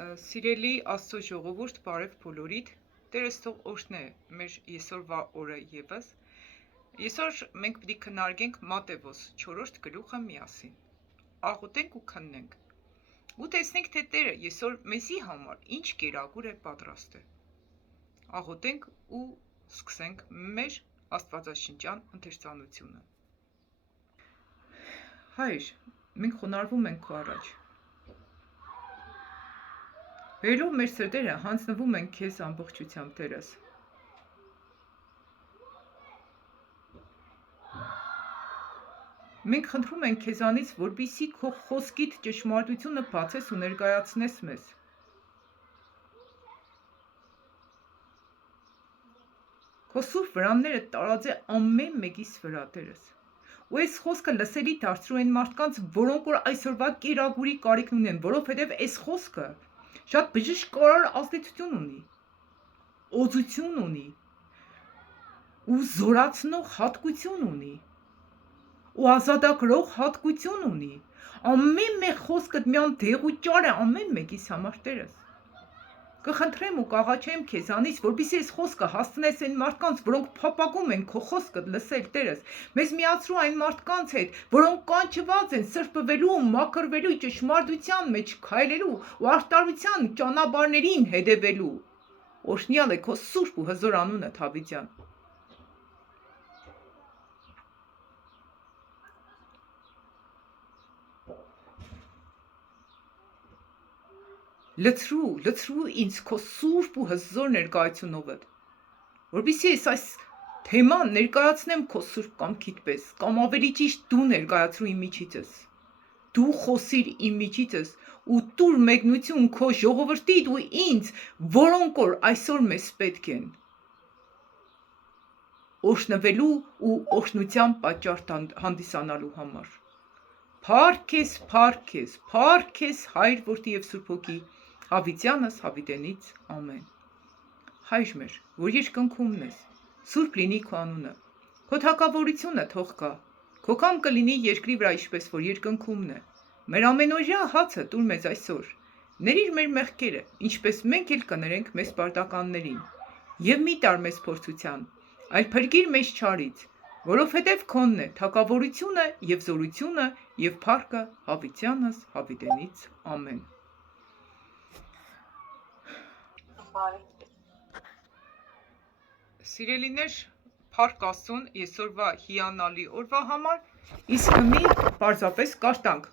Սիրելի Աստծո ժողովուրդ, բարև բոլորիդ, Տերս թող օրհնե մեր այսօրվա օրը ևս։ Այսօր մենք պիտի քննարկենք Մատթեոս 4-րդ գլուխը միասին։ Աղոթենք ու քննենք։ Ու տեսնենք, թե Տերը այսօր մեզի համար ինչ կերակուր է պատրաստել։ Աղոթենք ու սկսենք մեր աստվածաշնչյան ընթերցանությունը։ Հայր, մենք խոնարհվում ենք քո առաջ։ Վերելով մեր սրտերը հանձնվում ենք քեզ ամբողջությամբ, Տերս։ Մենք խնդրում ենք քեզանից, որպեսզի քո խոսքիդ ճշմարտությունը բացես ու ներկայացնես մեզ։ Քո սուրբ վրանները տարածե ամեն մեկիս վրա, Տերս։ Ու այս խոսքը լսելի դարձրու այն մարդկանց, որոնք որ այսօրվա կերակուրի կարիք ունեն, որովհետև այս խոսքը շատ բժշկարար ազդեցություն ունի, օծություն ունի, ու զորացնող հատկություն ունի, ու ազատագրող հատկություն ունի, ամեն մեկ խոսքդ միան դեղ ու ճար է ամեն մեկիս համար, Տերս։ Կխնդրեմ ու կաղաչեմ քեզանից, որպեսզի այս խոսքը հասցնես այն մարդկանց, որոնք փափագում են քո խոսքը լսել, Տերս, մեզ միացրու այն մարդկանց հետ, որոնք կանչված են սրբվելու ու մաքրվելու ճշմարտության մեջ քայլելու ու արտարության ճանապարհներին հետևելու։ Օրհնյալ է քո սուրբ ու հզոր անունը, Դավիթյան։ Լցրու ինձ քո սուրբ ու հզոր ներկայությունովդ, որպեսզի այս թեման ներկայացնեմ քո սուրբ կամքիդ պես, կամ ավելի ճիշտ դու ներկայացրու իմ միջիցս, դու խոսիր իմ միջիցս ու տուր մեկնություն քո ժողովրդիդ ու ինձ, որոնք որ այսօր մեզ պետք են, օրհնվելու ու օրհնության պատճառ հանդիսանալու համար։ Փառք քեզ, Հայր, Որդի և Սուրբ Հոգի, Հավիտյանս հավիտենից, ամեն։ Հայր մեր, որ երկնքում ես, սուրբ լինի քո անունը, քո թագավորությունը թող գա, քո կամքը կլինի երկրի վրա, ինչպես որ երկնքումն է, մեր ամենօրյա հացը տուր մեզ այսօր, ներիր մեր մեղքերը, ինչպես մենք էլ կներենք մեզ պարտականներին, եւ մի տար մեզ փորձության, այլ փրկիր մեզ չարից, որովհետև քոնն է թագավորությունը եւ զորությունը եւ փառքը հավիտյանս հավիտենից, ամեն։ Սիրելիներ, փառք Աստծուն այսօրվա հիանալի օրվա համար, իսկ մի պարզապես կարտանք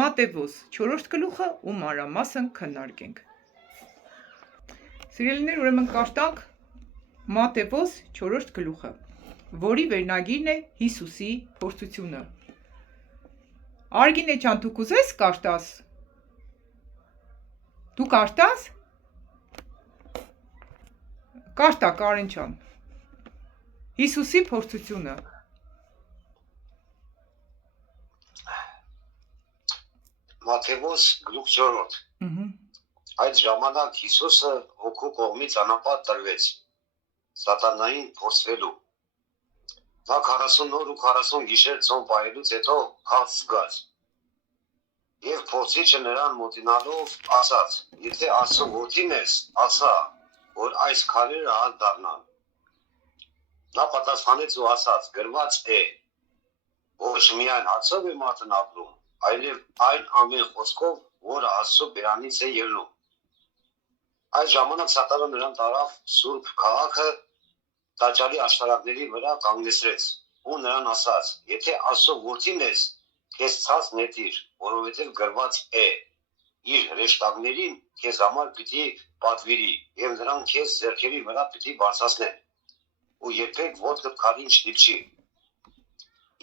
Մատթեոս 4-րդ գլուխը ու մանրամասն քննարկենք։ Սիրելիներ, ուրեմն կարտանք Մատթեոս 4-րդ գլուխը, որի վերնագիրն է Հիսուսի փորձությունը։ Արգինե ջան, դու կուզես կարտաս։ Դու կարտաս։ Կարտա Կարեն ջան։ Հիսուսի փորձությունը։ Մատթեոս գլուխ 4-րդ։ Այդ ժամանակ Հիսուսը հոգու կողմից անապատ տրվեց սատանային փորձվելու։ Նա 40 օր ու 40 գիշեր ծոմ պահելուց հետո քաղց զգաց։ Եվ փորձիչը նրան մոտենալով ասաց. «Եթե Աստծո որդին ես, ասա, որ այս քարերը հալ դառնան»։ Նա պատասխանեց ու ասաց. «Գրված է. ոչ միայն հացով է մարդն ապրում, այլև այն ամեն խոսքով, որը Աստծո բերանից է ելնում»։ Այդ ժամանակ սատանան նրան տարավ սուրբ քաղաքը տաճարի աշտարակների վրա կանգնեցրեց ու նրան ասաց. «Եթե Աստծո որդին ես, քեզ ցած նետիր, որովհետև գրված է. իր հրեշտակներին քեզ համար պիտի պատվիրի, եւ նրանք քեզ ձեռքերի վրա պիտի բարձրացնեն, ու երբեք ոտքդ քարին չդիպչի»։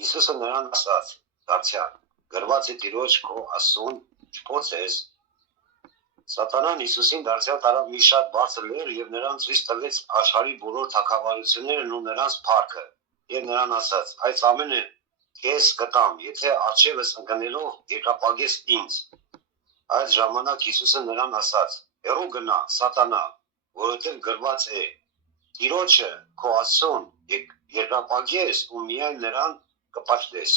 Հիսուսը նրան ասաց. «Դարձյալ, գրված է Տիրոջ քո Աստծուն չփորձես»։ Սատանան Հիսուսին դարձյալ տարավ մի շատ բարձր լեռ եւ նրան ցույց տվեց աշխարհի բոլոր թագավորություններն ու նրանց փառքը, եւ նրան ասաց. «Այս ամենը քեզ կտամ, եթե առջևս ընկնելով երկրապագես ինձ»։ Այդ ժամանակ Հիսուսը նրան ասաց. «Հեռու գնա, Սատանա, որովհետև գրված է. Տիրոջը քո Աստծուն երկրապագես ու միայն նրան կպաշտես»։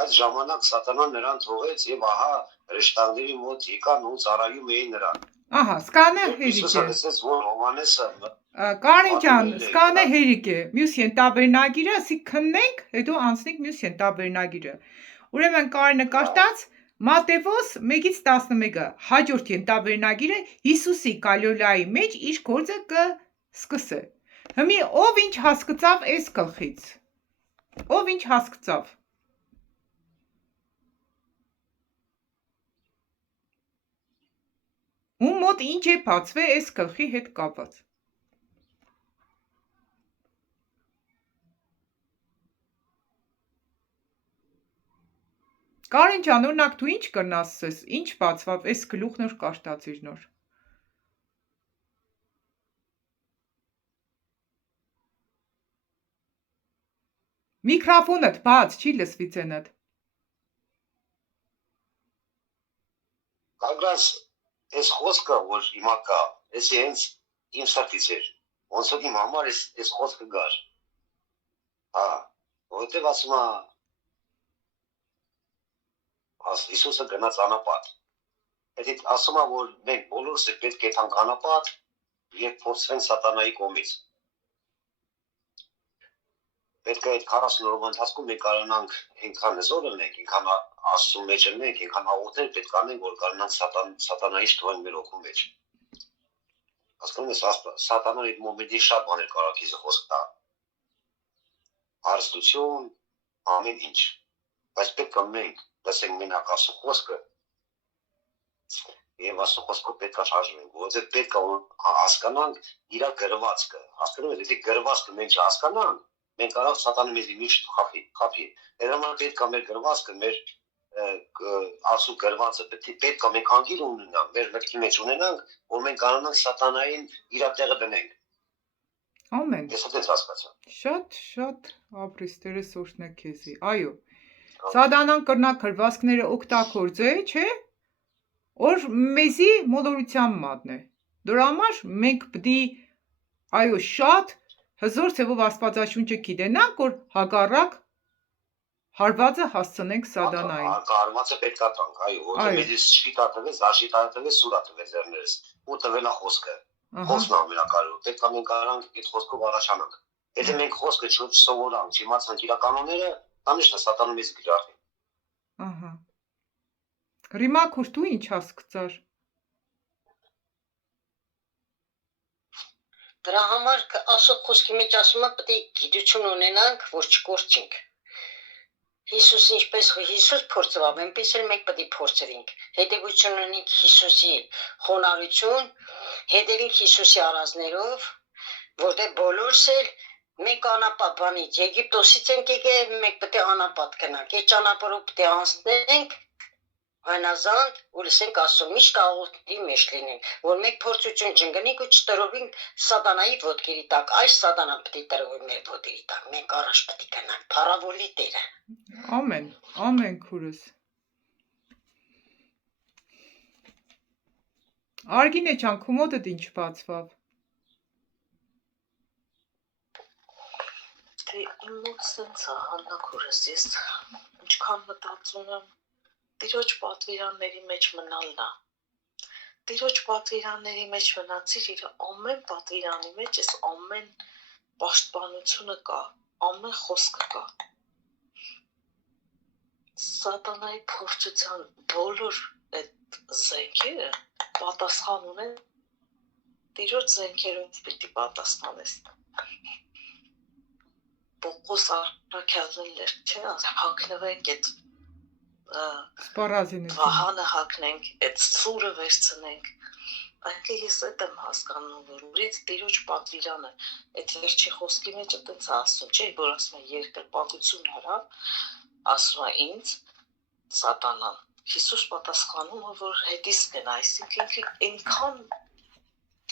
Այդ ժամանակ Սատանան նրան թողեց եւ ահա հրեշտակների մոտ եկան ու ծառայում էին նրան։ Ահա, սկանը հերիք Հիսուսը է։ լսեց, որ Հովհաննեսը Կարեն ջան, պատմել է սկանը իրան։ հերիք է։ Մյուս ենտաբերնագիրը, ասի քննենք, հետո անցնենք մյուս ենտաբերնագիրը։ Ուրեմն Կարենը կարտած Մատթեոս 1-11-ը հաջորդ ենտաբերնագիրը Հիսուսի կալյոլայի մեջ իր գործը կսկսե։ Հիմի ով ինչ հասկացավ այս գլխից։ Ով ինչ հասկացավ։ Ում մոտ ինչ է բացվե այս գլխի հետ կապված։ Կարեն ջան, օրինակ դու ինչ կրնասես, ինչ բացվավ այս գլուխն որ կարտացիր նոր։ Միկրոֆոնդ բաց, չի լսվի ցենդ։ Կանգնած այս խոսքը, որ հիմա կա, այս հենց իմ սրտից էր։ Ոնց որ իմ համար այս խոսքը գար։ Հա, որտեղ ասում է Հիսուսը գնաց անապատ։ Այդ ասում է, որ մենք բոլորս պետք է տանք անապատ եւ փորձվենք սատանայի կողմից։ Պետք է այդ 40 օրվա ընթացքում մենք կարողանանք այնքան հզոր լինենք, այնքան Աստծո մեջ լինենք, այնքան աղոթել պետք անենք, որ կարողանանք սատանայից թողնել մեր օգու մեջ։ Հասկանում ես, սատանան այդ մոմենտի շատ բաներ կարող է խոսք տա։ Հարստություն, ամեն ինչ։ Բայց պետք է մենք լսենք մենակ Աստծո խոսքը եւ Աստծո խոսքով պետք է շարժվենք, որովհետեւ պետք է հասկանանք իր գրվածքը։ Հասկանում եք, եթե գրվածքը մենք չհասկանանք, մենք կարող սատանը մեզ միշտ խափի։ Երբ պետք է մեր գրվածքը, մեր Աստծո գրվածը պետք է մենք անգիր ունենանք, մեր մտքի մեջ ունենանք, որ մենք կարողանանք սատանային իր տեղը դնենք։ Ամեն։ Ես դա հասկացա։ Շատ ապրես Տերը սորտնե քեզի։ Այո։ Սատանան կրնա գրվածքները օգտագործե, չէ՞։ Որ մեզի մոլորության մատնե։ Դրա համար մենք պիտի այո շատ հզոր ցևով Աստվածաշունչը գիտենանք, որ հակառակ հարվածը հասցնենք սատանային։ Հարվածը պետք է տանք, այո, որտեղ մեզ շիտա տվեց, աշիտա տվեց, սուրա տվեց ձեռներս։ Ու տվել է խոսքը։ Խոսքն ամենակարևորը։ Պետք է մենք կարողանանք այդ խոսքով առաջանանք։ Եթե մենք խոսքը չսովորանք, չիմացանք իր կանոնները, անիշտ է սատանը մեզ գրախի։ Ահա։ Ռիմա դու ինչ հասկացար։ Դրա համար Աստծո խոսքի մեջ ասում է պետք է գիտություն ունենանք, որ չկորչենք։ Հիսուս ինչպես Հիսուս փորձավ, այնպես էլ մենք պետք է փորձենք։ Հետևություն ունենք Հիսուսի խոնարհություն, հետևենք Հիսուսի արազներով, որտեղ բոլորս էլ մենք անապատ բանից Եգիպտոսից ենք եկել, մենք պետք է անապատ գնանք։ Այդ ճանապարհով պետք է անցնենք Այնազանդ ու լսենք Աստծո միշտ աղոթքի մեջ լինենք, որ մենք փորձություն չընկնենք ու չտրովենք սատանայի ոտքերի տակ, այս սատանան պետք է տրովի մեր ոտքերի տակ, մենք առաջ պետք է գնանք, փառավորի Տերը։ Ամեն քուրս։ Արգինե ջան, քո մոտդ ինչ բացվավ։ Դե իմ մոտ սենց է, Հաննա քուրս, ես ինչքան մտածում եմ Տիրոջ պատվիրանների մեջ մնալն է։ Տիրոջ պատվիրանների մեջ մնացիր, իր ամեն պատվիրանի մեջ էս ամեն պաշտպանությունը կա, ամեն խոսքը կա։ Սատանայի փորձության բոլոր այդ զենքերը պատասխան ունեն, Տիրոջ զենքերով պիտի պատասխանես։ Պողոս առաքյալն էր, չէ՞, հագնվենք այդ Սպառազինը վահանը հագնենք, այդ սուրը վերցնենք։ Այդքան ես այդ եմ հասկանում, որ ուրից Տիրոջ պատվիրանը, այդ վերջի խոսքի մեջ այդպես ասում, չէ՞, որ ասում է երկրպագություն արա, ասում է ինձ սատանան։ Հիսուս պատասխանում է, որ հետիս գնա, այսինքն ինքան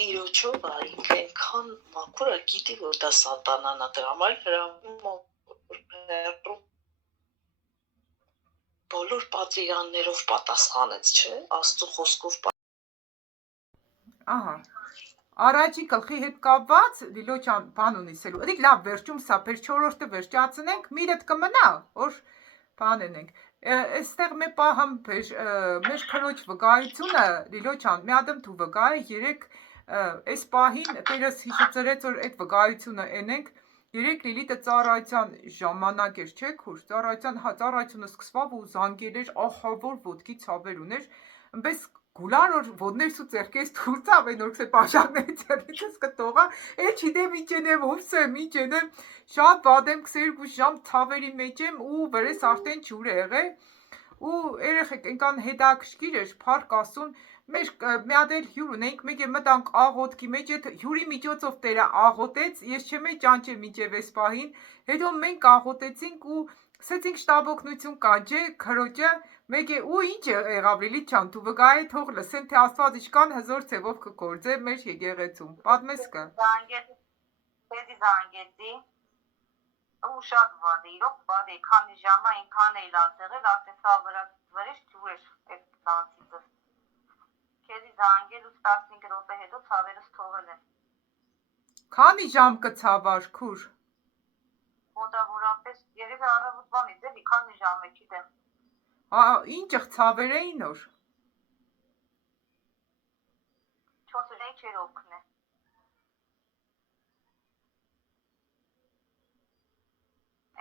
Տիրոջով է, ինքը այնքան մաքուր է, գիտի, որ դա սատանան է, դրա համար հրավում բոլոր պատվիրաններով պատասխանեց, չէ՞, Աստծո խոսքով։ Ահա։ Առաջի գլխի հետ կապված դիլոչան բան ունիսելու։ Էդիկ լավ վերջում սա 4-րդը վերջացնենք, միտդ կմնա, որ բան ունենք։ Այստեղ մի պահամ մեր քրոջ վկայությունը Լիլոչան մի ադմ դու վկայ երեք այս պահին Տերս հիշեցրեց որ այդ վկայությունը ենենք երեք Լիլիթը ծառայության ժամանակ էր չէ քուր ծառայությունը սկսվավ ու զանգել էր ահավոր ոտքի ցավեր ուներ այնպես գուլար որ ոտներս ու ձեռքերս թուրցավ այն որ պաշարների ձեռքից կտողա Էջ իդեմ իջենեմ ուսեմ իջենեմ շատ բադեմ 2 ժամ ցավերի մեջ եմ ու վրես արդեն ջուր է եղել ու երեխեք այնքան հետաքրքիր էր փառք Աստծուն մեր մի հատ էլ հյուր ունենք մեկ է մտանք աղոթքի մեջ այդ հյուրի միջոցով Տերը աղոթեց ես չեմ ճանճե միջև այս պահին հետո մենք աղոթեցինք ու սեցինք շտաբօգնություն կանջե քրոջը մեկ է ու ինչ եղավ Լիլիթ դու վկայ թող լսեն թե Աստված ինչքան հզոր ցևով կգործե մեր եկեղեցում պատմես կա զանգեցի ու շատ վատ է իրոք վատ է քանի ժամ այնքան էլ ասեղել ասեցա վրաց ջուր էր այդ տանցիցս քեզի զանգել ու 15 րոպե հետո ցավերս թողել եմ քանի ժամ կցավար քուր մոտավորապես երևի առավոտվանից էլի քանի ժամ է գիտեմ ինչ ցավեր էին նոր 4 չէր օգնե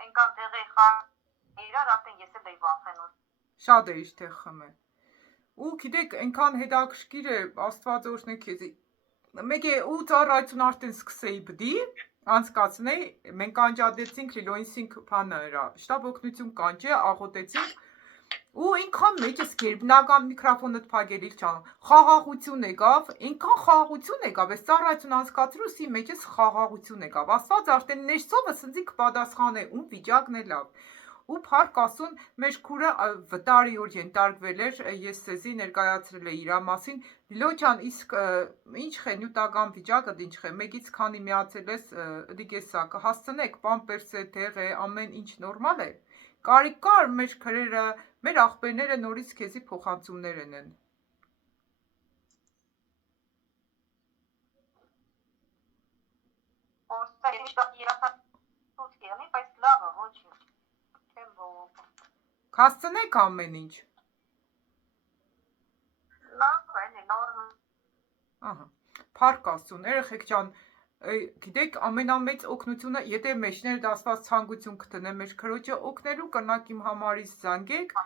Այնքան տեղի խաղ իրար արդեն ես էլ էի վախենում Շատ էի թե խմել ու գիտեք այնքան հետաքրքիր է Աստված օրհնի քեզի մեկ է ու ծառայություն արդեն սկսեի բդի անցկացնեի մենք անջատեցինք Լիլոյինսինք բանը era շտաբ օգնություն կանջե աղոթեցինք ու այնքան մեջս գերբնական միկրոֆոնը փակելիք չան խաղաղություն եկավ այնքան խաղաղություն եկավ այս ծառայություն անցկացրուսի մեջս խաղաղություն եկավ Աստված արդեն ներսովը սնձի կպատասխանե ում վիճակն է լավ ու փառք Աստծուն մեր քուրը վտարի որ ենթարկվել էր ես ցեզի ներկայացրել է իր մասին Լիլոչան իսկ ինչ է նյութական վիճակը ինչ է մեկից քանի միացել ես դիգեսա կհասցնեք պամպերսը դեղ է ամեն ինչ նորմալ է կարիք կար մեր քրերը մեր աղբերները նորից քեզի փոխանցումներ են Որսա ինչ երախտուց կերնի բայց լավ է ոչինչ Կհասցնեք ամեն ինչ Լավ է նորմալ Ահա Փառք Աստծուն երեխեք ջան գիտեք ամենամեծ օգնությունը եթե մեջներ Աստված ցանկություն կտնե մեր քրոջը օգնելու կնակ իմ համարից զանգեք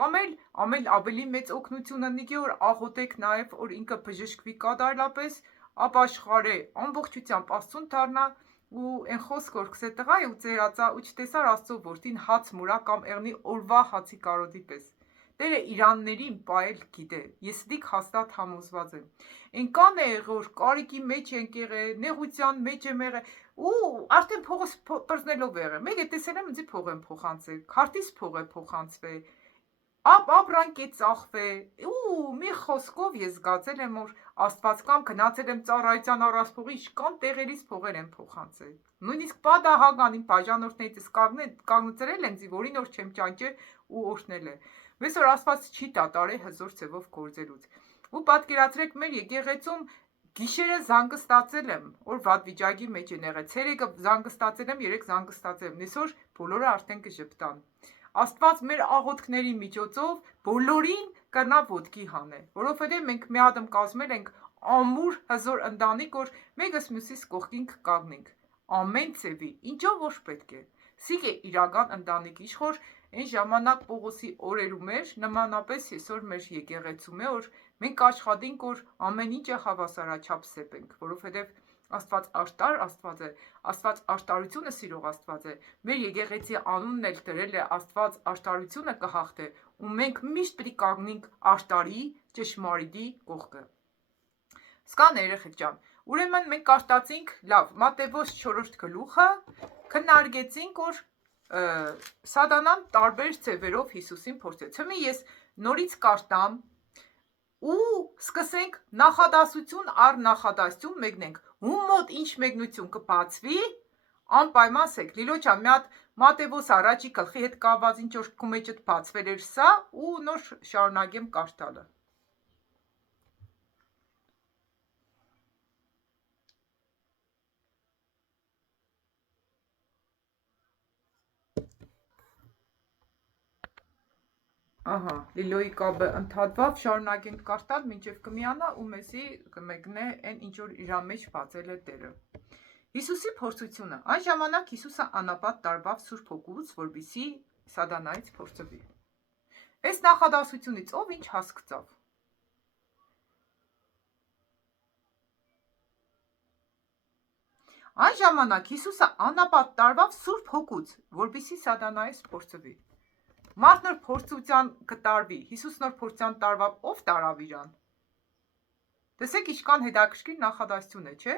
կամ ամեն ավելի մեծ օգնությունը նիգի որ աղոթեք նաև որ ինքը բժշկվի կատարելապես ապաշխարե ամբողջությամբ Աստծուն դառնա ու այն խոսք որ քսե տղայ ու ծերածա ու չտեսար Աստծո որդին հաց մուրա կամ եղնի օրվա հացի կարոդի պես Տերը իրաններին պայել գիտե ես դիք հաստատ համոզված եմ այնքան է որ կարիքի մեջ ենք եղել նեղության մեջ եմ եղել ու արդեն փողս պրծնելով եղել մեկ է տեսել եմ ինձ փող եմ փոխանցել քարտից փող է փոխանցվել ապրանք է ծախվել ու մի խոսքով ես զգացել եմ որ Աստված կամ գնացել եմ ծառայության առասպողի ինչքան տեղերից փողեր եմ փոխանցել նույնիսկ պատահական իմ բաժանորդներից կանգնեցրել են որին որ չեմ ճանճել ու օրհնել է մեզ որ Աստված չի տատարե հզոր ցևով գործելուց ու պատկերացրեք մեր եկեղեցում գիշերը զանգստացել եմ որ վատ վիճակի մեջ են եղել ցերեկը զանգստացել եմ երեք զանգստացել եմ այսօր բոլորը արդեն կժպտան Աստված մեր աղոթքների միջոցով բոլորին կրնա ոտքի հանե, որովհետև մենք մի ադմ կազմել ենք ամուր հզոր ընտանիք, որ մեկս մյուսից կողքին կկանգնենք, ամեն ցևի, ինչով որ պետք է։ Սիկ է իրական ընտանիք, իշխոր այն ժամանակ Պողոսի օրերում էր, նմանապես այսօր մեր եկեղեցում է, որ մենք աշխատենք, որ ամեն ինչը հավասարաչափ սեպենք, որովհետև Աստված աշտար Աստված է, Աստված աշտարությունը սիրող Աստված է, մեր եկեղեցի անունն էլ դրել է Աստված աշտարությունը կհաղթե, ու մենք միշտ պետք է կանգնենք աշտարի, ճշմարիտի կողքը։ Սկան երեխեք ջան, ուրեմն մենք աշտացինք, լավ, Մատթեոս 4-րդ գլուխը, քննարկեցինք, որ Սատանան տարբեր ձևերով Հիսուսին փորձեց։ Հիմա ես նորից կաշտամ ու սկսենք նախադասություն առ նախադասություն մեկնենք ում մոտ ինչ մեկնություն կբացվի անպայման ասեք Լիլոչան մի հատ Մատթեոս առաջի գլխի հետ կապված ինչ որ քո մեջդ բացվել էր սա ու նոր շարունակեմ կաշտալը Ահա, Լիլոյի կաբը ընդհատվավ, շարունակենք կարդալ, մինչև կմիանա ու մեզի կմեկնե այն ինչ որ իր մեջ բացել է Տերը։ Հիսուսի փորձությունը։ Այն ժամանակ Հիսուսը անապատ տարվավ Սուրբ Հոգուց, որպեսզի Սատանայից փորձվի։ Այս նախադասությունից ով ինչ հասկացավ։ Այն ժամանակ Հիսուսը անապատ տարվավ Սուրբ Հոգուց, որպեսզի Սատանայից փորձվի։ Մարդ նոր փորձության կտարվի, Հիսուս նոր փորձության տարվավ, ով տարավ իրան։ Տեսեք ինչքան հետաքրքիր նախադասություն է, չէ՞։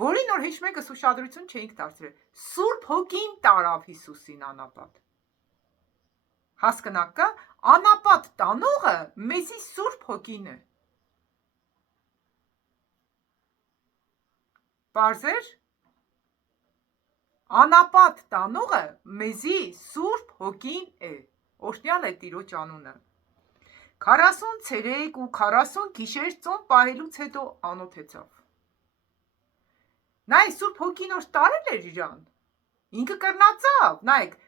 Որի նոր հեչ մեկս ուշադրություն չէինք դարձրել։ Սուրբ Հոգին տարավ Հիսուսին անապատ։ Հասկնաք կա, անապատ տանողը մեզի Սուրբ Հոգին է։ Պարզեր։ Անապատ տանողը մեզի Սուրբ Հոգին է, օրհնյալ է Տիրոջ անունը։ 40 ցերեկ ու 40 գիշեր ծոմ պահելուց հետո անոթեցավ։ Նայ Սուրբ Հոգին որ տարել էր իրան, ինքը կրնացավ, նայեք,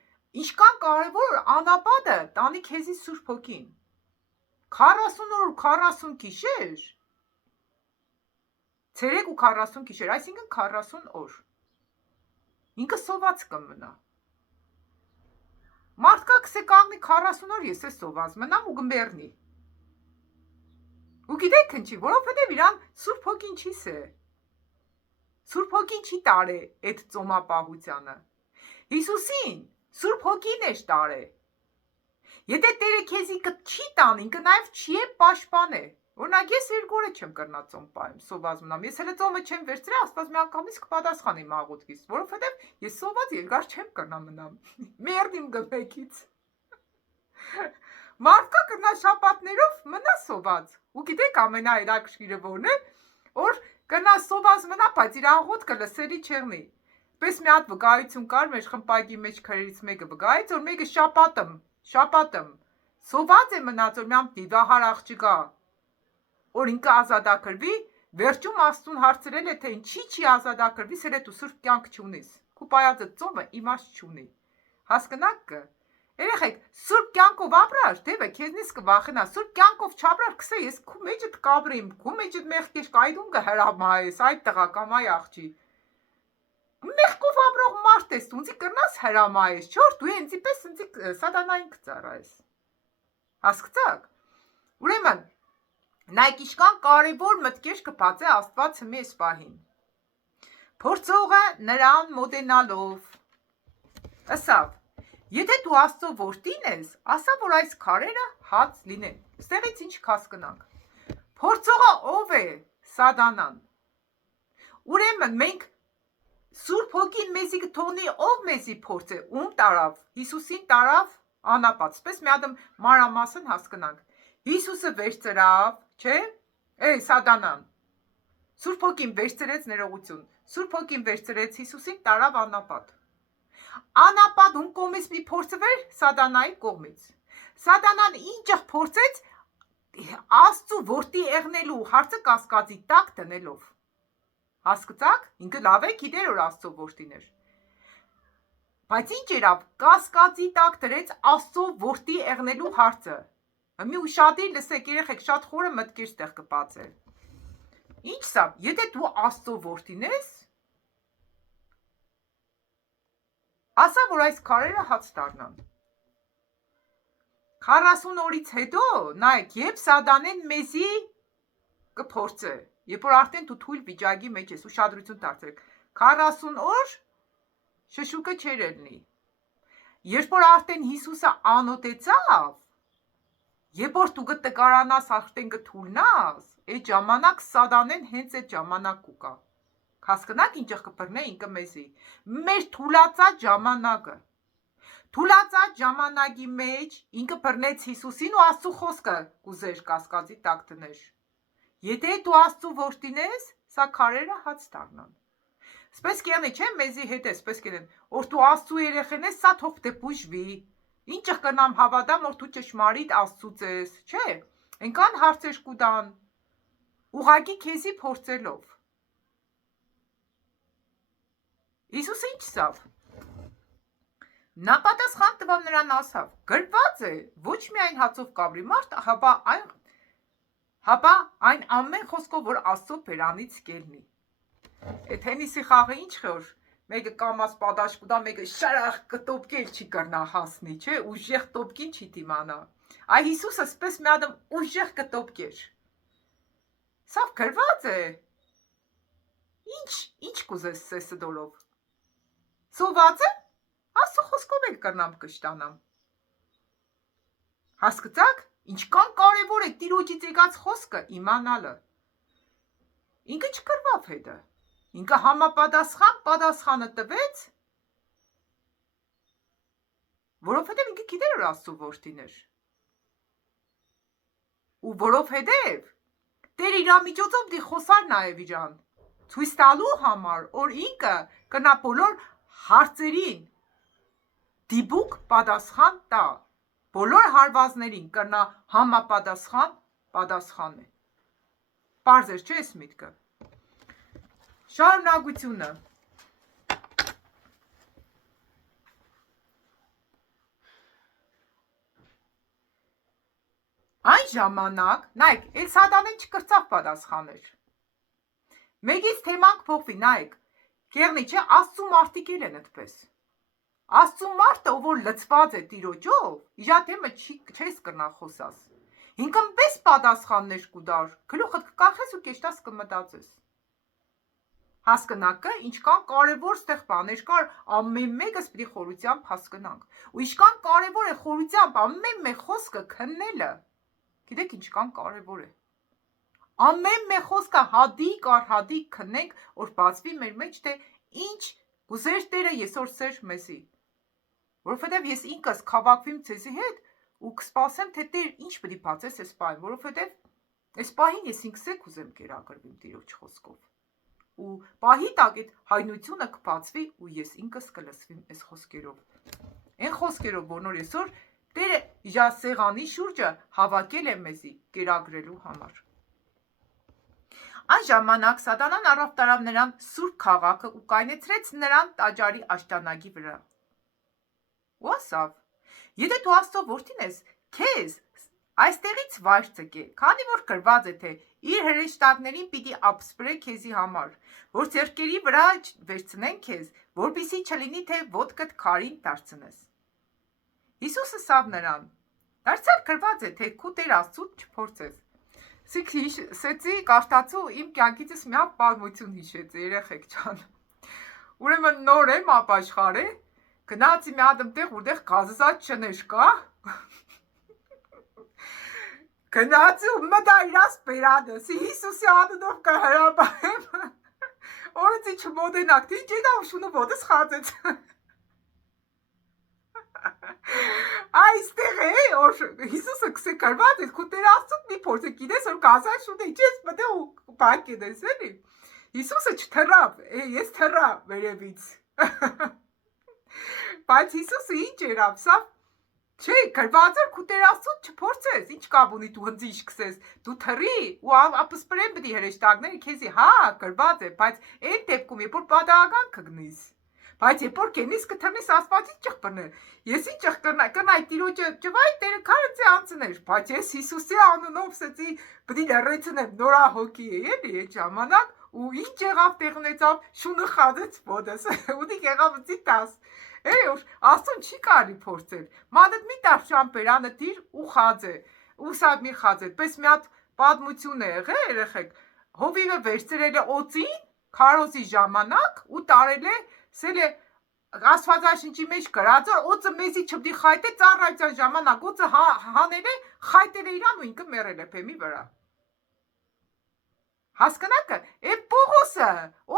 ինչքան կարևոր անապատը տանի քեզի Սուրբ Հոգին։ 40 օր ու 40 գիշեր, ցերեկ ու 40 գիշեր, այսինքն 40 օր։ Ինքը սոված կմնա։ Մարդկա կսե կանգնի 40 օր, ես է սոված մնամ ու գմբերնի։ Ու գիտեք ինչի, որովհետև իրան Սուրբ Հոգին չի սե։ Սուրբ Հոգին չի տարե այդ ծոմապահությանը։ Հիսուսին Սուրբ Հոգին է տարե։ Եթե Տերը քեզի չի տան, ինքը նաև չի է պաշտպանե։ Օրինակ ես 2 օր չեմ կրնա ծոմ պահեմ, սոված մնամ։ Ես հենց ծոմը չեմ վերցրել, Աստված միանգամից կպատասխանի մաղութքից, որովհետև ես սոված երկար չեմ կրնա մնամ։ Մերդիմ գբեկից։ Մարդկա կրնա շաբաթներով մնա սոված։ Ու գիտեք ամենահետաքրքիրը որն է, որ կրնա սոված մնա, բայց իր աղոթքը լսելի չեղնի։ Պես մի հատ վկայություն կար մեր խմբակի մեջ քրերից մեկը վկայեց, որ մեկը շաբաթը սոված է մնաց, որ միամ դիվահար աղջիկա, որ ինքը ազատագրվի, վերջում Աստուն հարցրել է, թե ինչի ազատագրվի, սեր դու սուրբ կյանք չունիս, քու պայածը ծոմը իմաստ չունի։ Հասկնաք կը։ Երեխեք, սուրբ կյանքով ապրար, դեպը քեզնից կվախենա, սուրբ կյանքով չապրար, կսե ես քու մեջդ կաբրիմ, քու մեջդ մեղքեր կայդում կհրամայես, այդ տղա կամ այ աղջի։ Մեղքով ապրող մարդ ես, ունցի կրնաս հրամայես, չոր դու ինձի պես ինձի սատանային կծառայես։ Հասկացաք։ Ուրեմն նայեք ինչքան կարևոր մտքեր կբացե Աստված հմի այս պահին։ Փորձողը նրան մոտենալով ասավ. Եթե դու Աստծո որդին ես, ասա որ այս քարերը հաց լինեն։ Ստեղից ինչ հասկանանք։ Փորձողը ով է? Սատանան։ Ուրեմն մենք Սուրբ Հոգին մեզի կթողնի, ով մեզի փորձե, ում տարավ, Հիսուսին տարավ անապատ, սպես մի հատ մանրամասն հասկանանք։ Հիսուսը վերցրավ, չէ՞, Սատանան։ Սուրբ Հոգին վերցրեց ներողություն, Սուրբ Հոգին վերցրեց Հիսուսին տարավ անապատ։ Անապատ ում կողմից մի փորձվեր Սատանայի կողմից։ Սատանան ինչը փորձեց Աստծո որդի եղնելու հարցը կասկածի տակ դնելով։ Հասկացաք, ինքը լավ է գիտեր որ Աստծո որդին էր։ Բայց ինչ երավ, կասկածի տակ դրեց Աստծո որդի եղնելու հարցը։ Մի ուշադիր լսեք երեխեք, շատ խորը մտքեր ստեղ կբացել։ Ինչ սա, եթե դու Աստծո որդին ես, ասա որ այս քարերը հաց դառնան։ 40 օրից հետո, նայեք, երբ Սատանեն մեզի կփորձե, երբ որ արդեն դու թույլ վիճակի մեջ ես, ուշադրություն դարձրեք, 40 օր շշուկը չէր ելնի։ Երբ որ արդեն Հիսուսը անոտեցավ, երբ որ դու կտկարանաս, արդեն կթուլնաս, այդ ժամանակ Սատանեն հենց այդ ժամանակ կուկա։ Հասկնաք ինչը կբռնե ինքը մեզի։ Մեր թուլացած ժամանակը։ Թուլացած ժամանակի մեջ ինքը բռնեց Հիսուսին ու Աստծո խոսքը կուզեր կասկածի տակ դներ։ Եթե դու Աստծո որդին ես, սա քարերը հաց դառնան։ Սպես կյանի չէ մեզի հետ է, սպես կյան, որ դու Աստծո երեխեն ես, սա թող դեպուժվի։ Ինչը կնամ հավատամ, որ դու ճշմարիտ Աստծուց ես, չէ։ Այնքան հարցեր կուտան, ուղղակի քեզի փորձելով։ Հիսուսը ինչ սավ։ Նա պատասխան տվավ նրան ասավ. գրված է ոչ միայն հացով կաբրի մարդ, հապա այն ամեն խոսքով, որ Աստծո բերանից կելնի։ Թենիսի խաղը ինչ խոր, մեկը կամաց պատաշ կուտա, մեկը շարախ կտոպկել չի կրնա հասնի, չէ, ուժեղ տոպկին չի դիմանա։ Այ Հիսուսը սպես մի ադմ ուժեղ կտոպկեր։ Սավ գրված է։ Ինչ կուզես սեսդորով։ Սոված է։ Աստծո խոսքով էլ կրնամ կշտանամ։ Հասկացաք, ինչքան կարևոր է Տիրոջից եկած խոսքը իմանալը։ Ինքը չկրվավ հետը։ Ինքը պատասխանը տվեց, որովհետև ինքը գիտեր որ Աստծո որդին էր։ Ու որովհետև Տեր իր միջոցով դի խոսար նաև իրան, ցույց տալու համար, որ ինքը կնա բոլոր հարցերին դիպուկ պատասխան տա, բոլոր հարվածներին կնա պատասխան է։ Պարզ էր, չէ՞ էս միտքը։ Շարունակությունը։ Այն ժամանակ, նայեք, էլ սատանեն չկրծավ պատասխաներ։ Մեկից թեմանք փոխվի, նայեք, կեղնի չէ, Աստծու մարդիկ էլ են այդպես։ Աստծու մարդը, որ լցված է Տիրոջով, իրա թեմը չես կրնա խոսաս։ Ինքն պես պատասխաններ կուդար, գլուխդ կկախես ու կեշտաս կմտածես։ Հասկնակը, ինչքան կարևոր ստեղ բաներ կար, ամեն մեկս պիտի խորությամբ հասկնանք։ Ու ինչքան կարևոր է խորությամբ ամեն մեկ խոսքը քննելը։ Գիտեք ինչքան կարևոր է։ Ամեն մեկ խոսքը հադիկ քննենք, որ բացվի մեր մեջ թե ինչ գուզեր Տերը այսօր սեր մեզի։ Որովհետև ես ինքս քավակվիմ ցեզի հետ ու կսպասեմ թե Տեր ինչ պիտի բացես այս պահին, որովհետև այս պահին ես ինքս էլ կուզեմ կերակրվիմ Տիրոջ խոսքով։ Ու պահի տակ այդ հայնությունը կբացվի ու ես ինքս կլսվիմ այս խոսքերով։ Այն խոսքերով, որ այսօր Տերը իր սեղանի շուրջը հավաքել է մեզի կերակրելու համար։ Այն ժամանակ Սատանան առավ տարավ նրան սուրբ քաղաքը ու կայնեցրեց նրան տաճարի աշտանագի վրա։ Ու ասավ. Եթե դու Աստծո որդին ես, քեզ այստեղից վայր ցկե, քանի որ գրված է թե իր հրեշտակներին պիտի ապսպրե քեզի համար, որ ձեռքերի վրա վերցնեն քեզ, որպեսզի չլինի թե ոտքդ քարին դարձնես։ Հիսուսը ասավ նրան. դարձյալ գրված է թե քու Տեր Աստծուց չփորձես։ Սեցի կարդացու իմ կյանքիցս մի հատ պատմություն հիշեց երեխեք ջան։ Ուրեմն նոր եմ ապաշխարե, գնացի մի հատ տեղ, որտեղ գազզած չներ կա։ Գնացի ու մտա իրաս բերանս, Հիսուսի անունով կհրաբարեմ։ Օրեցի չմոտենակ, թե ինչ եկա ուշունը ոտս խածեց։ Այստեղ է, որ Հիսուսը կսե գրված է, քու Տեր Աստծուց մի փորձ է, գիտես որ գազած շուտ է, ինչես մտե ու բակ է դես էլի։ Հիսուսը չթռավ, ես թռա վերևից։ Բայց Հիսուսը ինչ էր ապսավ։ Չէ, գրված էր քու Տեր Աստծուց չփորձես, ինչ կապ ունի դու հնձի սկսես, դու թռի ու ապսպրեն պիտի հրեշտակները քեզի, հա, գրված է, բայց այն դեպքում երբ որ պատահական կգնիս։ Բայց երբ որ կենիս կթռնես Աստվածի ճղբրներ, ես ինչ կնայ Տիրոջը ջվայ Տերը քարծի անցներ, բայց ես Հիսուսի անունով սեցի պիտի լրացնեմ նորահոգի էլի այդ ժամանակ ու ինչ եղավ տեղ ունեցավ շունը խածեց ոտս ու դի եղավ ցիտաս Էй որ Աստուն չի կարի փորձել մադդ մի տար շամպերանը դիր ու խածե ու սա մի խածե պես մի հատ պատմություն է եղել երեխեք հովիվը վերցրել է օծին քարոզի ժամանակ ու տարել է սել է Աստվածաշնչի մեջ գրած է օծը մեզի չպետք է խայտե ծառայության ժամանակ օծը հանել է խայտել է իրան ու ինքը մեռել է փեմի վրա Հասկնակը այդ Պողոսը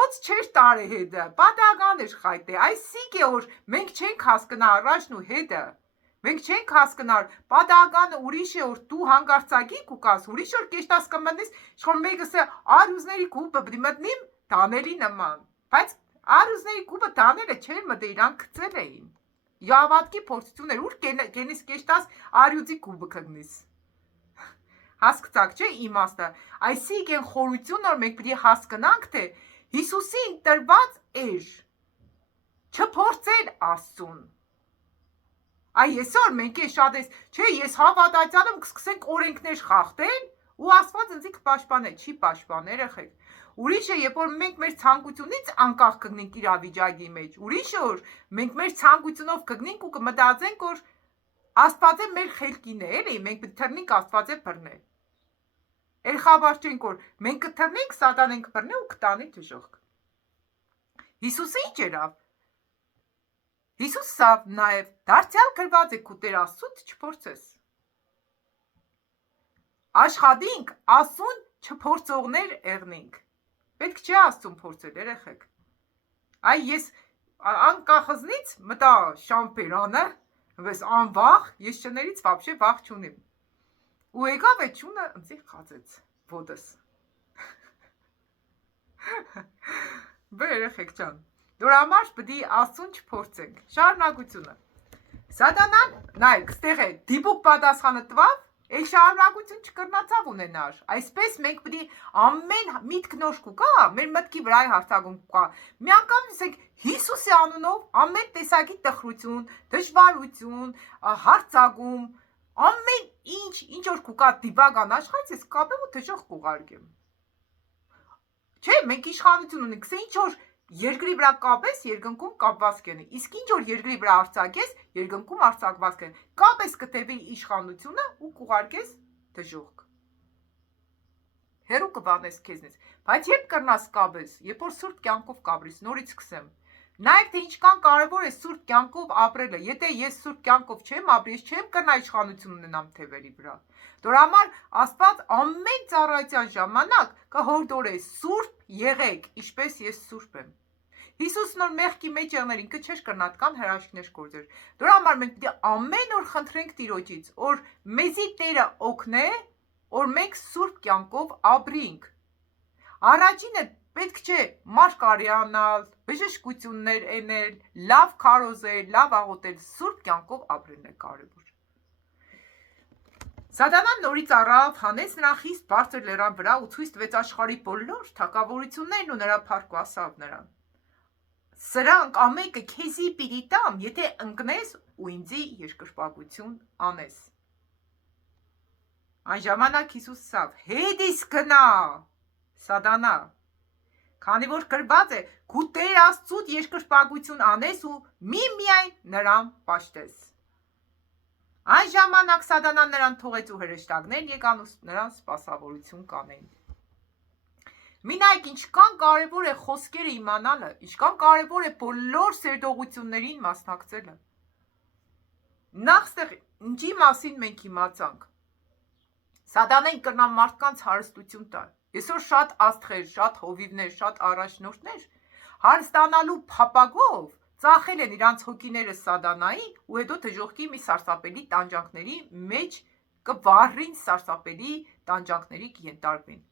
օծ չէր տարե հետը պատահական էր խայտե այսինքն է որ մենք չենք հասկնա առաջն ու հետը մենք չենք հասկնար պատահականը ուրիշ է որ դու հանգարցակի կուկաս ուրիշ որ կեշտաս կմտնես իշխոր մեկս է արյուզների կուպը պիտի մտնիմ դանելի նման բայց Արուզների կուպը տաները չէր մտե իրան գծել էին։ Յավատքի փորձություն էր ուր կենիս կեշտաս արյուծի կուպը կգնիս։ Հասկացաք չէ իմաստը։ Այսինքն խորությունը որ մենք պիտի հասկանանք թե Հիսուսին տրված էր չփորձել Աստծուն։ Այ այսօր մենք է շատ ես, չէ, ես հավատացյալ եմ կսկսենք օրենքներ խախտել ու Աստված ինձ կպաշտպանե, չի պաշտպան երեխեք։ Ուրիշը, երբ որ մենք մեր ցանկությունից անկախ կգնենք իրավիճակի մեջ, ուրիշը որ մենք մեր ցանկությունով կգնենք ու կմտածենք, որ Աստվածը մեր խելքին է, էլի, մենք կթռնենք Աստվածը բռնել։ Էլ խաբար չենք, որ մենք կթռնենք, Սատանեն կբռնի ու կտանի դժոխք։ Հիսուսը ինչ երավ։ Հիսուսը նաև դարձյալ գրված է քու Տեր Աստծուց չփորձես։ Աշխատինք, ասուն չփորձողներ եղնենք։ Պետք չէ Աստծուն փորձել, երեխեք։ Այ ես անկախզնից մտա շամպերանը, վես անվախ, ես չներից вообще վախ չունիմ։ Ու եկավ է ճունը ինձ խածեց ոտս։ Բե երեխեք ջան, դուր համար պետք է Աստծուն չփորձենք։ Շարունակությունը։ Սատանան, նայեք, ստեղ է դիպուկ պատասխանը տվավ, էլ շարունակություն չկրնացավ ունենար։ Այսպես մենք պետք է ամեն միտք նոր կա, մեր մտքի վրա հարցակում կա։ Մի անգամ ասենք Հիսուսի անունով ամեն տեսակի տխրություն, դժվարություն, հարցակում, ամեն ինչ որ կա դիվական աշխարհից ես կապեմ ու դժոխք կուղարկեմ։ Չէ, մենք իշխանություն ունենք, սա ինչ որ երկրի վրա կապես, երկնքում կապված կենի, իսկ ինչ որ երկրի վրա արձակես, երկնքում արձակված կենի, կապես կտևի իշխանությունը ու կուղարկես դժոխք։ Հերու կվանես քեզնից, բայց երբ կրնաս կապես, երբ որ սուրբ կյանքով կապրես, նորից սկսեմ։ Նայեք թե ինչքան կարևոր է սուրբ կյանքով ապրելը, եթե ես սուրբ կյանքով չեմ ապրի, ես չեմ կրնա իշխանություն ունենամ թևերի վրա։ Դրա համար Աստված ամեն ծառայության ժամանակ կհորդորե սուրբ եղեք, ինչպես ես սուրբ եմ։ Հիսուսն որ մեղքի մեջ եղներ, ինքը չէր կրնա այդքան հրաշքներ գործեր։ Դրա համար մենք պետք է ամեն օր խնդրենք Տիրոջից, որ մեզի Տերը օգնե, որ մենք սուրբ կյանքով ապրենք։ Առաջինը պետք չէ մարդ կարյանալ, բժշկություններ էնել, լավ քարոզել, լավ աղոթել, սուրբ կյանքով ապրելն է կարևոր։ Սատանան նորից առավ, հանեց նրան խիստ բարձր լեռան վրա ու ցույց տվեց աշխարհի բոլոր թագավորություններն ու նրա փառք ասավ նրան։ Սրանք ամենը քեզի պիտի տամ, եթե ընկնես ու ինձի երկրպագություն անես։ Այն ժամանակ Հիսուս ասավ. «Հետիս գնա, Սատանա, քանի որ գրված է, քու Տեր Աստծուդ երկրպագություն անես ու միայն նրան պաշտես»։ Այն ժամանակ Սատանան նրան թողեց ու հրեշտակներն եկան ու նրան սպասավորություն կանեն։ Մի նայեք ինչքան կարևոր է խոսքերը իմանալը, ինչքան կարևոր է բոլոր սերտողություններին մասնակցելը։ Նախ ստեղ ինչի մասին մենք իմացանք։ Սատանային կրնա մարդկանց հարստություն տալ։ Այսօր շատ աստղեր, շատ հովիվներ, շատ առաջնորդներ հարստանալու փապագով ծախել են իրանց հոգիները Սատանայի ու հետո դժոխքի մի սարսափելի տանջանքների մեջ կվառին, սարսափելի տանջանքների կենտարկվին։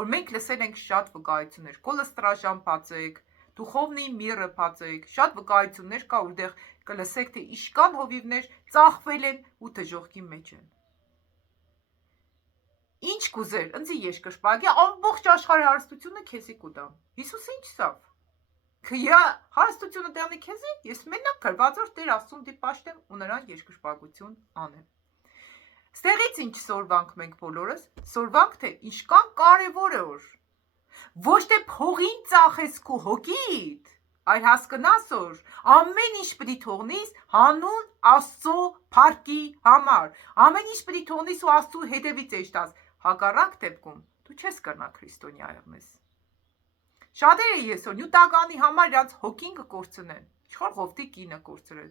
Որ մենք լսել ենք շատ վկայություններ, կոլեստրաժան բացեք, դուխովնի միրը բացեք, շատ վկայություններ կա, որտեղ կլսեք, թե իշքան հովիվներ ծախվել են ու դժոխքի մեջ են։ Ինչ կուզեր, ինձի երկրպագի, ամբողջ աշխարհի հարստությունը քեզի կուտամ։ Հիսուսը ինչ սավ։ Քյա հարստությունը տեղնի քեզի, ես մենակ գրված որ Տեր Աստծուն դիպաշտեմ ու նրան երկրպագություն անեմ։ Ստեղից ինչ սորվանք մենք բոլորս, սորվանք թե ինչքան կարևոր է որ ոչ թե փողին ծախես քո հոգիդ, այլ հասկնաս որ ամեն ինչ պիտի թողնիս հանուն Աստծո փառքի համար, ամեն ինչ պիտի թողնիս ու Աստծո հետևից էշտաս, հակառակ դեպքում դու չես կրնա քրիստոնյա եղնես։ Շատերը այսօր նյութականի համար իրանց հոգին կկորցնեն, ինչ-որ ղովտի կինը կորցրել։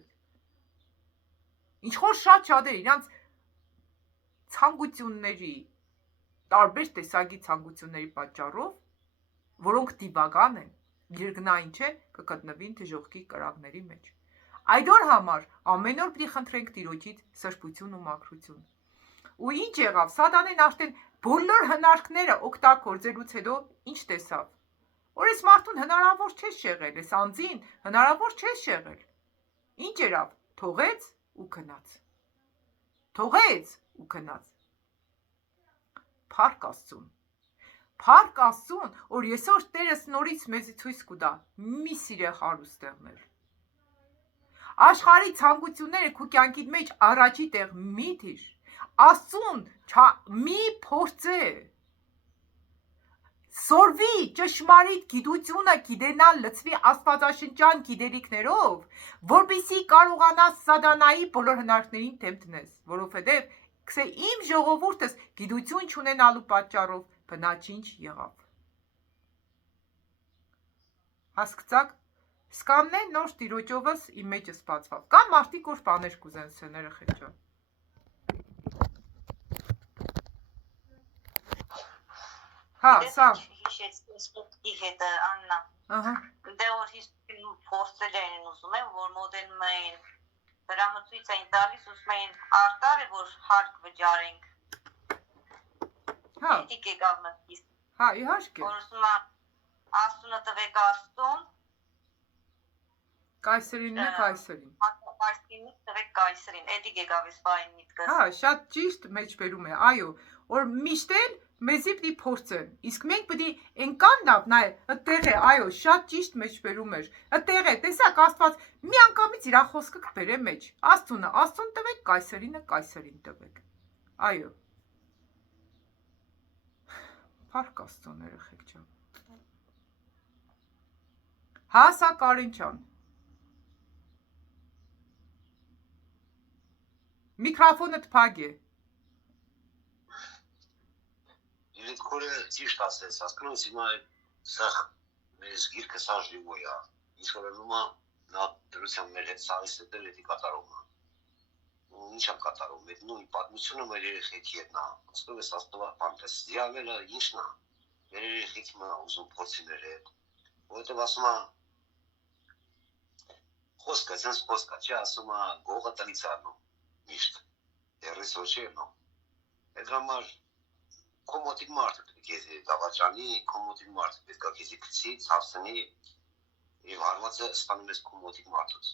Ինչ-որ շատերը իրանց ցանկությունների, տարբեր տեսակի ցանկությունների պատճառով, որոնք դիվական են, երկնային չէ, կգտնվին դժոխքի կրակների մեջ։ Այդ օր համար ամեն օր պիտի խնդրենք Տիրոջից սրբություն ու մաքրություն։ Ու ինչ եղավ, Սատանեն արդեն բոլոր հնարքները օգտագործելուց հետո ինչ տեսավ։ Որ այս մարդուն հնարավոր չէ շեղել, այս անձին հնարավոր չէ շեղել։ Ինչ երավ, թողեց ու գնաց։ Թողեց ու գնաց։ Փառք Աստծուն։ Փառք Աստծուն, որ այսօր Տերս նորից մեզի ցույց կտա մի սիրե հարուստ եղնել։ Աշխարհի ցանկությունները քո կյանքի մեջ առաջի տեղ մի դիր։ Աստծուն մի փորձե։ Սորվի ճշմարիտ գիտությունը գիտենալ լցվի աստվածաշնչյան գիտելիքներով, որպեսզի կարողանաս սատանայի բոլոր հնարքներին դեմ դնես, որովհետև քսե իմ ժողովուրդս գիտություն չունենալու պատճառով բնաճինչ եղավ։ Հասկացաք, սկաննեն նոր տիրոջովս իմ մեջը սպացվավ։ Կամ մարդիկ որ բաներ կուզեն սեները խեճան։ Հա, սա։ Հիշեցի սպոտի հետ Աննա։ Ահա։ Դե որ հիշում փորձել էին ուզում եմ որ մոդելում էին դրամացույց էին տալիս ուզում էին արտարը որ հարկ վճարենք։ Հա։ Դիք եկավ մտքից։ Հա, իհարկե։ Որ ուզում եմ Աստունը տվեք Աստուն։ Կայսերինն է կայսերին։ Կայսերին տվեք կայսերին։ Էդի եկավ էս բային միտքը։ Հա, շատ ճիշտ մեջբերում է, այո, որ միշտ էլ մեզի պիտի փորձեն, իսկ մենք պիտի այնքան լավ նայ, այդտեղ է, այո, շատ ճիշտ մեջբերում էր, այդտեղ է, տեսակ Աստված մի անգամից իր խոսքը կբերե մեջ, Աստունը, Աստուն տվեք, կայսերինը կայսերին տվեք, այո, փառք Աստծուն երեխեք ջան, հա, սա Կարեն ջան, միքրոֆոնը փակ է, Իրդ քորը ճիշտ ասես, հասկանում ես հիմա սա մեզ գիրքը սա ժիվոյ է, ինչ որ ելումա նա դրության մեր հետ սաղիս հետել էդի կատարում է, ինչ եմ կատարում, էդ նույն պատմությունը մեր երեխեքի հետ նա, ասկով ես աստովա պանտես, դիավելը ինչն է, մեր երեխեքի մա ուզում փորձի մեր հետ, որովհետև ասում է, խոսքը, ձենս խոսքը, չի ասում է գողը տնից արնում, միշտ, դերրիս ոչ է նում, էդ համար Կոմոտիկ մարդը պետք է դավաճանի, կոմոտիկ մարդը պետք է քեզի գցի, ցավսնի եւ հարվածը ստանում ես կոմոտիկ մարդուց։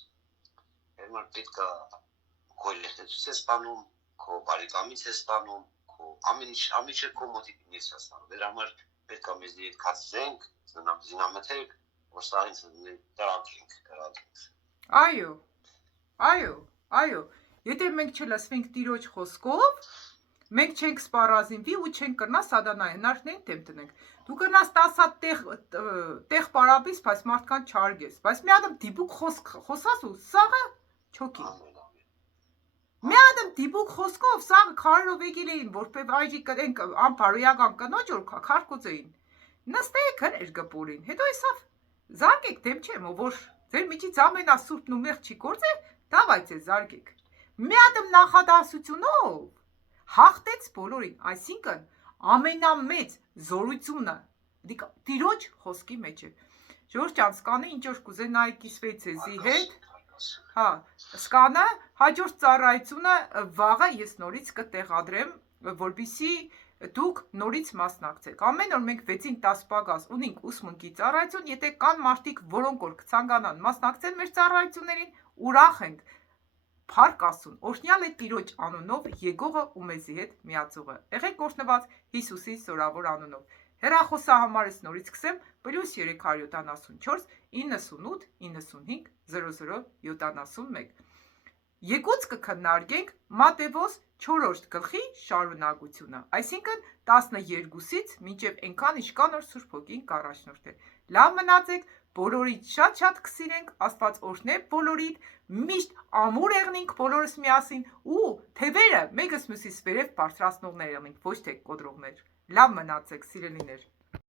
Հիմար պետք է քո երեխեքից է ստանում, քո բարեկամից է ստանում, քո ամեն ինչը կոմոտիկ ես է ստանում։ Դրա համար պետք է մեզ հետ կացենք, զինամթեք, որ սաղից դրանք։ Այո, այո, այո, եթե մենք չլսվենք Տիրոջ խոսքով, մենք չենք սպառազինվի ու չենք կրնա սատանայի հնարքներին դեմ տնենք։ Դու կրնաս 10 հատ տեղ պարապիս, բայց մարդկան չարգես, բայց մի ադմ դիպուկ խոսաս ու սաղը չոքի։ Մի ադմ դիպուկ խոսքով սաղը քարերով եկել էին, որպես այժի կրենք անպարոյական կնոջ որ քարկոծեին։ Նստեք հրեր գպորին, հետո էսավ զարգեք դեմ չեմ, որ ձեր միջից ամենասուրբն ու մեղք չի գործե, դավայց է զարգեք։ Մի ադմ նախադասությունով հաղթեց բոլորին, այսինքն ամենամեծ զորությունը Տիրոջ խոսքի մեջ է։ Ժորժ ջան, սկանը ինչ որ կուզենայի կիսվեի ցեզի հետ, հա, սկանը հաջորդ ծառայությունը վաղը ես նորից կտեղադրեմ, որպեսզի դուք նորից մասնակցեք։ Ամեն օր մենք 6-ին 10 պագաս ունենք ուսմունքի ծառայություն, եթե կան մարդիկ, որոնք որ կցանկանան մասնակցել մեր ծառայություններին, ուրախ ենք։ Փառք Աստծուն, օրհնյալ է Տիրոջ անունով եկողը ու մեզի հետ միածողը։ Եղեք օրհնված Հիսուսի զորավոր անունով։ Հեռախոսահամարից նորից սկսեմ +374 98 95 0071։ Եկուց կքննարկենք Մատթեոս 4-րդ գլխի շարունակությունը, այսինքն 12-ից մինչև այնքան ինչքան որ Սուրբ Հոգին կառաջնորդել։ Լավ մնացեք, բոլորիդ շատ կսիրենք, Աստված օրհնե բոլորիդ, միշտ ամուր եղնենք բոլորս միասին ու թևերը մեկս մյուսից վերև բարձրացնողներ եղնենք, ոչ թե կոտրողներ։ Լավ մնացեք, սիրելիներ։